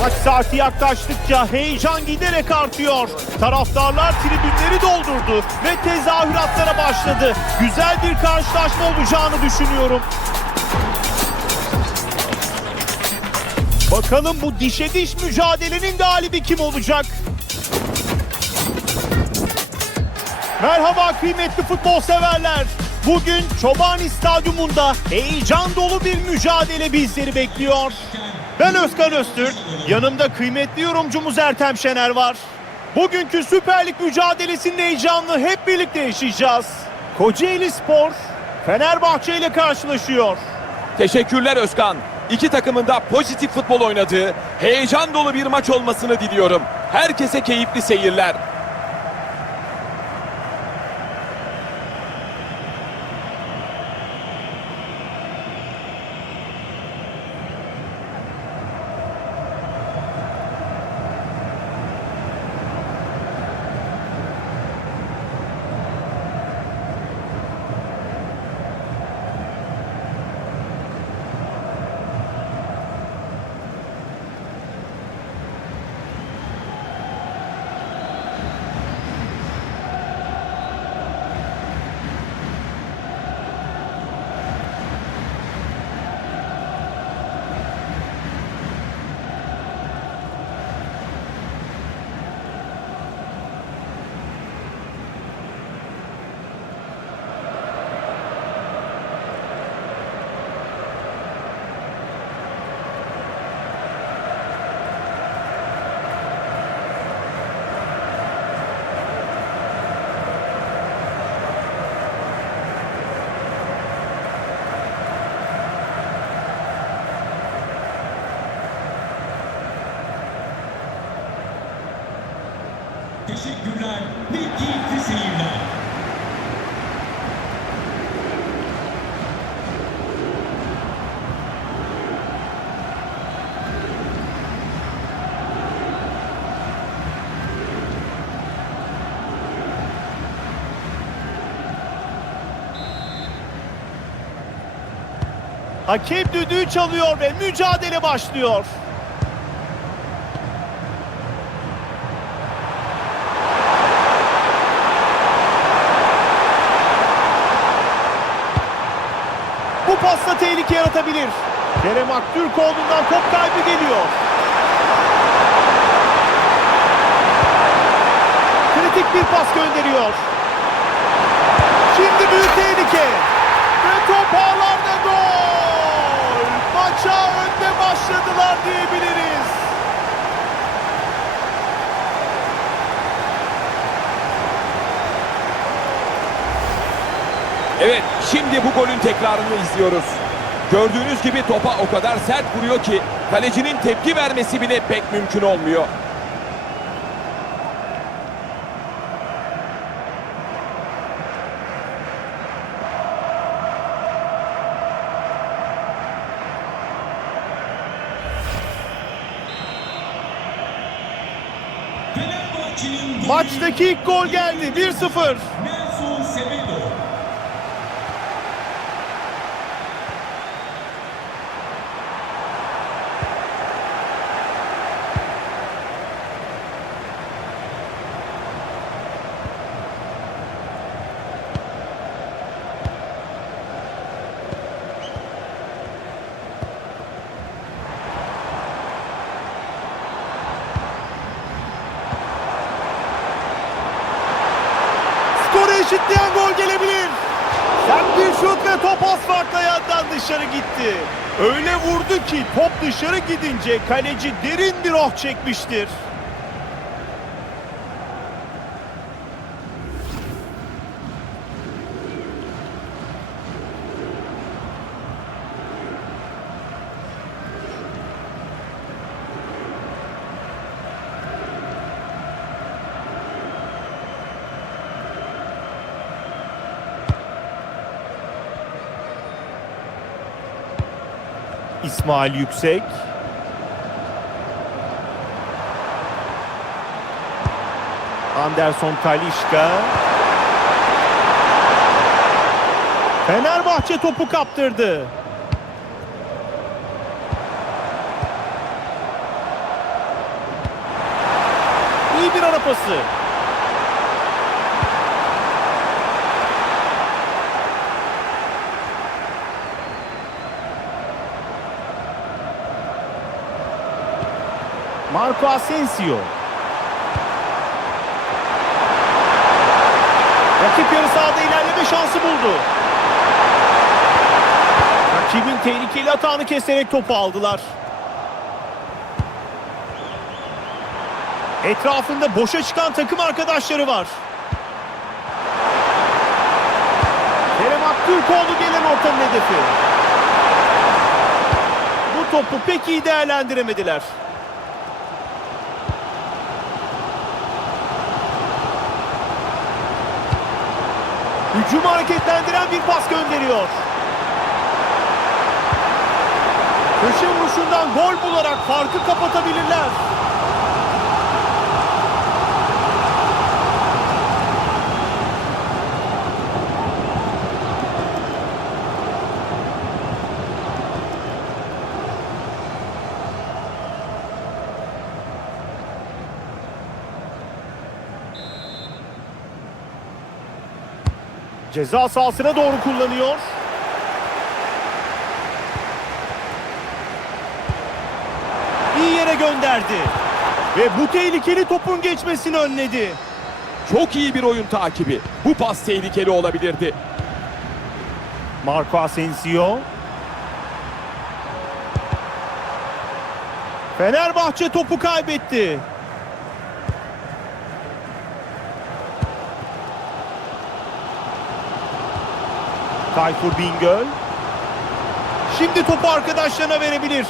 Maç saati yaklaştıkça heyecan giderek artıyor. Taraftarlar tribünleri doldurdu ve tezahüratlara başladı. Güzel bir karşılaşma olacağını düşünüyorum. Bakalım bu dişe diş mücadelenin galibi kim olacak? Merhaba kıymetli futbol severler. Bugün Çobani Stadyumunda heyecan dolu bir mücadele bizleri bekliyor. Ben Özkan Öztürk, yanımda kıymetli yorumcumuz Ertem Şener var. Bugünkü Süper Lig mücadelesinin heyecanını hep birlikte yaşayacağız. Kocaeli Spor, Fenerbahçe ile karşılaşıyor. Teşekkürler Özkan. İki takımın da pozitif futbol oynadığı, heyecan dolu bir maç olmasını diliyorum. Herkese keyifli seyirler. Teşekkürler ve keyifli seyirler. Hakem düdüğü çalıyor ve mücadele başlıyor. Bu pasta tehlike yaratabilir. Kerem Aktürkoğlu'ndan top kaybı geliyor. Kritik bir pas gönderiyor. Şimdi büyük tehlike. Ve top ağlarda gol. Maça önde başladılar diyebiliriz. Evet, şimdi bu golün tekrarını izliyoruz. Gördüğünüz gibi topa o kadar sert vuruyor ki kalecinin tepki vermesi bile pek mümkün olmuyor. Maçtaki ilk gol geldi. 1-0. Eşitleyen gol gelebilir. Sert bir şut ve top az farkla yandan dışarı gitti. Öyle vurdu ki top dışarı gidince kaleci derin bir oh çekmiştir. İsmail Yüksek. Anderson Talişka. Fenerbahçe topu kaptırdı. İyi bir ara pası. Marco Asensio. Rakip yarı sahada ilerleme şansı buldu. Rakibin tehlikeli atağını keserek topu aldılar. Etrafında boşa çıkan takım arkadaşları var. Kerem Aktürkoğlu gelen ortanın hedefi. Bu topu pek iyi değerlendiremediler. Hücumu hareketlendiren bir pas gönderiyor. Köşe vuruşundan gol bularak farkı kapatabilirler. Ceza sahasına doğru kullanıyor. İyi yere gönderdi. Ve bu tehlikeli topun geçmesini önledi. Çok iyi bir oyun takibi. Bu pas tehlikeli olabilirdi. Marco Asensio. Fenerbahçe topu kaybetti. Tayfur Bingöl. Şimdi topu arkadaşlarına verebilir.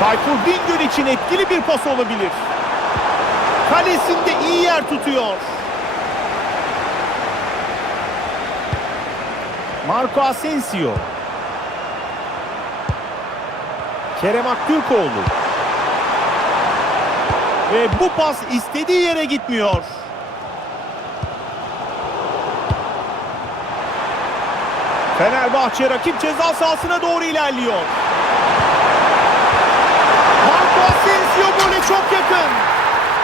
Tayfur Bingöl için etkili bir pas olabilir. Kalesinde iyi yer tutuyor. Marco Asensio. Kerem Aktürkoğlu. Ve bu pas istediği yere gitmiyor. Fenerbahçe rakip ceza sahasına doğru ilerliyor. Marco Asensio gole çok yakın.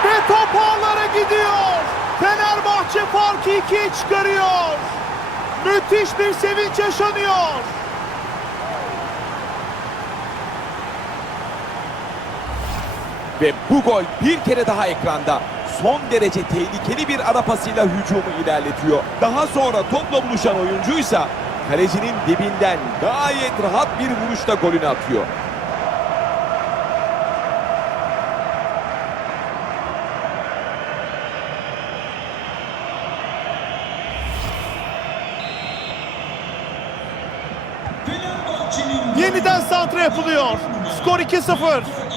Ve top ağlara gidiyor. Fenerbahçe farkı ikiye çıkarıyor. Müthiş bir sevinç yaşanıyor. Ve bu gol bir kere daha ekranda. Son derece tehlikeli bir ara pasıyla hücumu ilerletiyor. Daha sonra topla buluşan oyuncuysa kalecinin dibinden gayet rahat bir vuruşla golünü atıyor. Yeniden santra yapılıyor. Skor 2-0.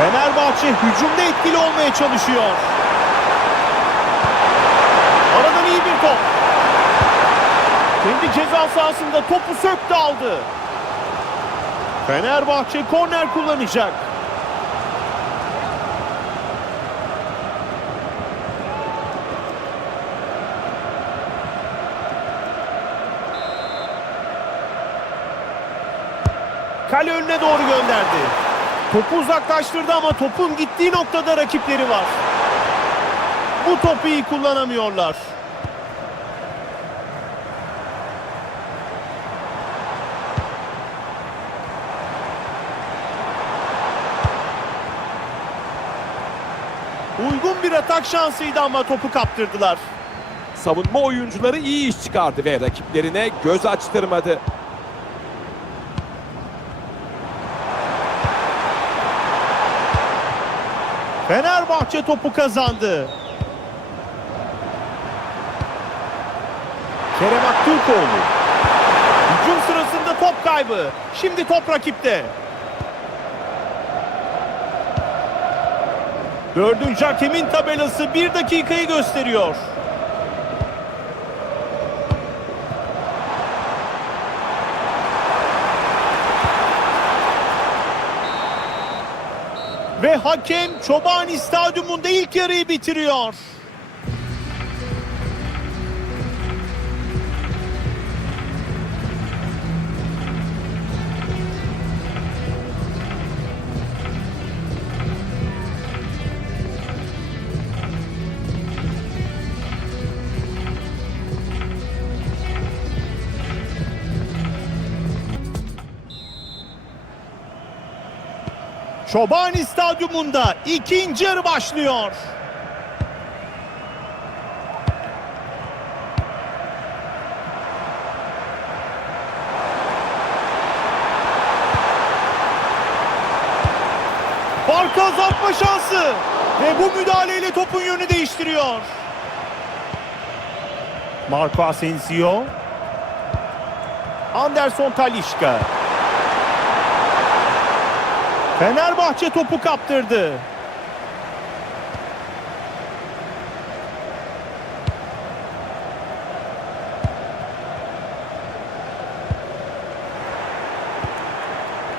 Fenerbahçe hücumda etkili olmaya çalışıyor. Aradan iyi bir top. Kendi ceza sahasında topu söktü aldı. Fenerbahçe korner kullanacak. Kale önüne doğru gönderdi. Topu uzaklaştırdı ama topun gittiği noktada rakipleri var. Bu topu iyi kullanamıyorlar. Uygun bir atak şansıydı ama topu kaptırdılar. Savunma oyuncuları iyi iş çıkardı ve rakiplerine göz açtırmadı. Fenerbahçe topu kazandı. Kerem Aktürkoğlu. Hücum sırasında top kaybı. Şimdi top rakipte. Dördüncü hakemin tabelası bir dakikayı gösteriyor. Ve hakem Çobani Stadyumunda ilk yarıyı bitiriyor. Çobani Stadyumunda ikinci yarı başlıyor. Farkı azaltma şansı. Ve bu müdahaleyle topun yönü değiştiriyor. Marco Asensio. Anderson Talişka. Fenerbahçe topu kaptırdı.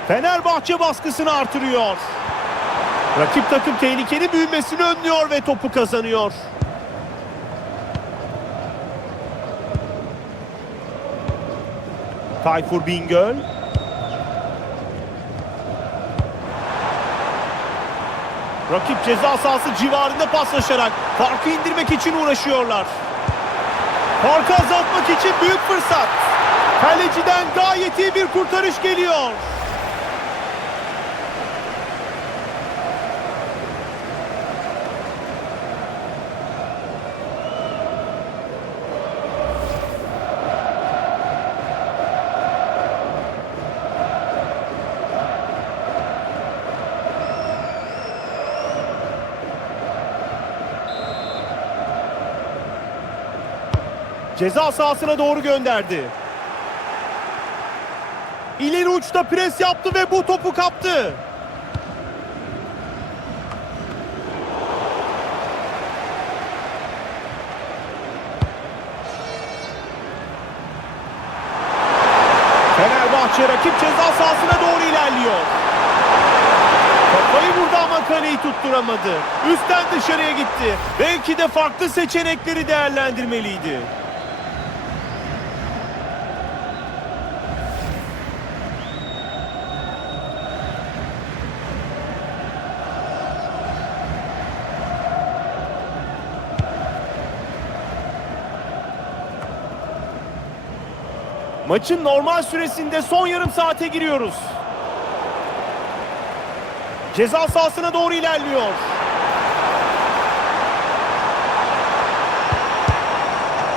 Fenerbahçe baskısını artırıyor. Rakip takım tehlikeli büyümesini önlüyor ve topu kazanıyor. Tayfur Bingöl. Rakip ceza sahası civarında paslaşarak farkı indirmek için uğraşıyorlar. Farkı azaltmak için büyük fırsat. Kaleciden gayet iyi bir kurtarış geliyor. Ceza sahasına doğru gönderdi. İleri uçta pres yaptı ve bu topu kaptı. Fenerbahçe rakip ceza sahasına doğru ilerliyor. Kafayı vurdu ama kaleyi tutturamadı. Üstten dışarıya gitti. Belki de farklı seçenekleri değerlendirmeliydi. Maçın normal süresinde son yarım saate giriyoruz. Ceza sahasına doğru ilerliyor.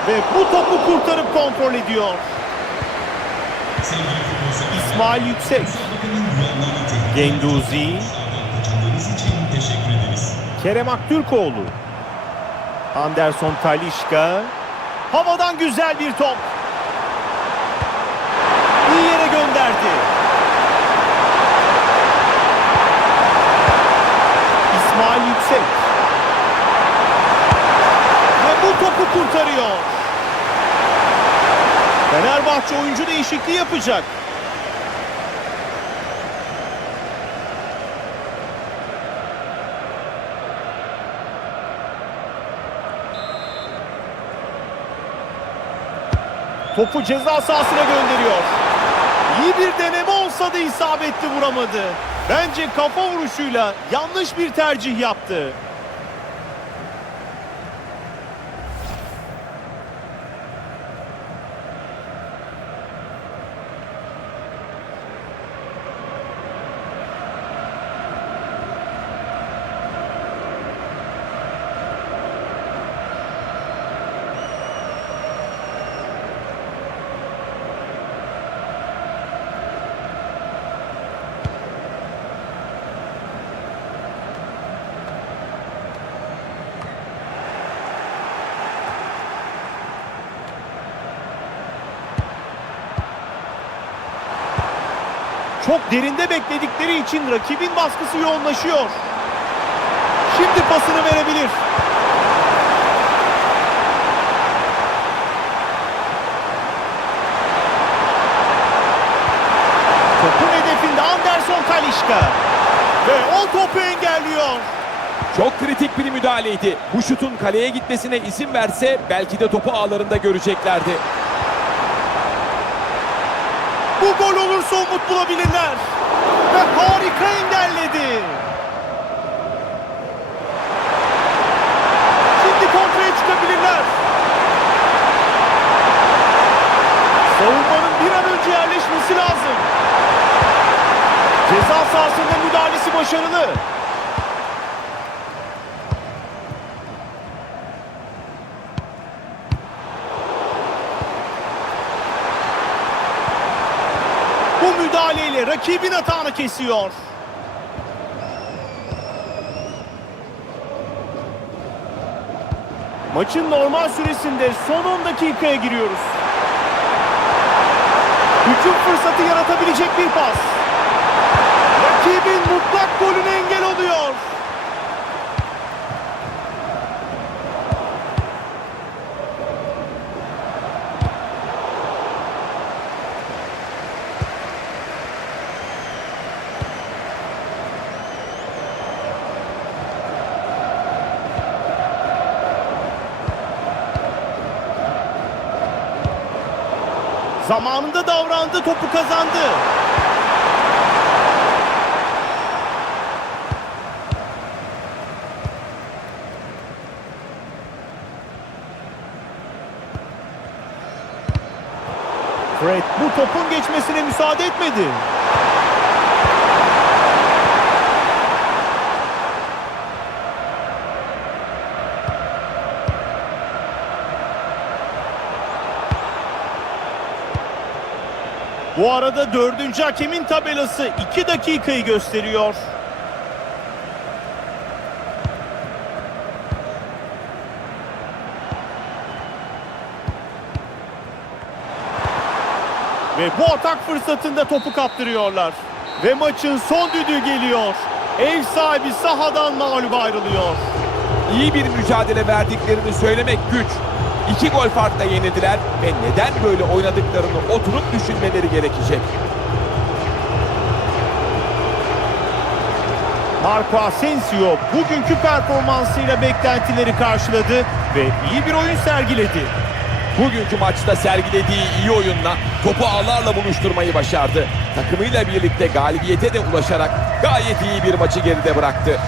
Ve bu topu kurtarıp kontrol ediyor. İsmail Yüksek, Genduzi. Kerem Aktürkoğlu, Anderson Talişka, havadan güzel bir top. İyi gönderdi. İsmail Yüksek. Ve bu topu kurtarıyor. Fenerbahçe oyuncu değişikliği yapacak. Topu ceza sahasına gönderiyor. İyi bir deneme olsa da isabetli vuramadı. Bence kafa vuruşuyla yanlış bir tercih yaptı. Çok derinde bekledikleri için rakibin baskısı yoğunlaşıyor. Şimdi pasını verebilir. Topun hedefinde Anderson Kalişka. Ve o topu engelliyor. Çok kritik bir müdahaleydi. Bu şutun kaleye gitmesine izin verse belki de topu ağlarında göreceklerdi. Bu gol olursa umut bulabilirler. Ve harika engelledi. Şimdi kontraya çıkabilirler. Savunmanın bir an önce yerleşmesi lazım. Ceza sahasında müdahalesi başarılı. Bu müdahaleyle rakibin atağını kesiyor. Maçın normal süresinde son 10 dakikaya giriyoruz. Hücum fırsatı yaratabilecek bir pas. Rakibin mutlak golüne Zamanında davrandı, topu kazandı. Fred bu topun geçmesine müsaade etmedi. Bu arada dördüncü hakemin tabelası 2 dakikayı gösteriyor. Ve bu atak fırsatında topu kaptırıyorlar. Ve maçın son düdüğü geliyor. Ev sahibi sahadan mağlup ayrılıyor. İyi bir mücadele verdiklerini söylemek güç. İki gol farkla yenildiler ve neden böyle oynadıklarını oturup düşünmeleri gerekecek. Marco Asensio bugünkü performansıyla beklentileri karşıladı ve iyi bir oyun sergiledi. Bugünkü maçta sergilediği iyi oyunla topu ağlarla buluşturmayı başardı. Takımıyla birlikte galibiyete de ulaşarak gayet iyi bir maçı geride bıraktı.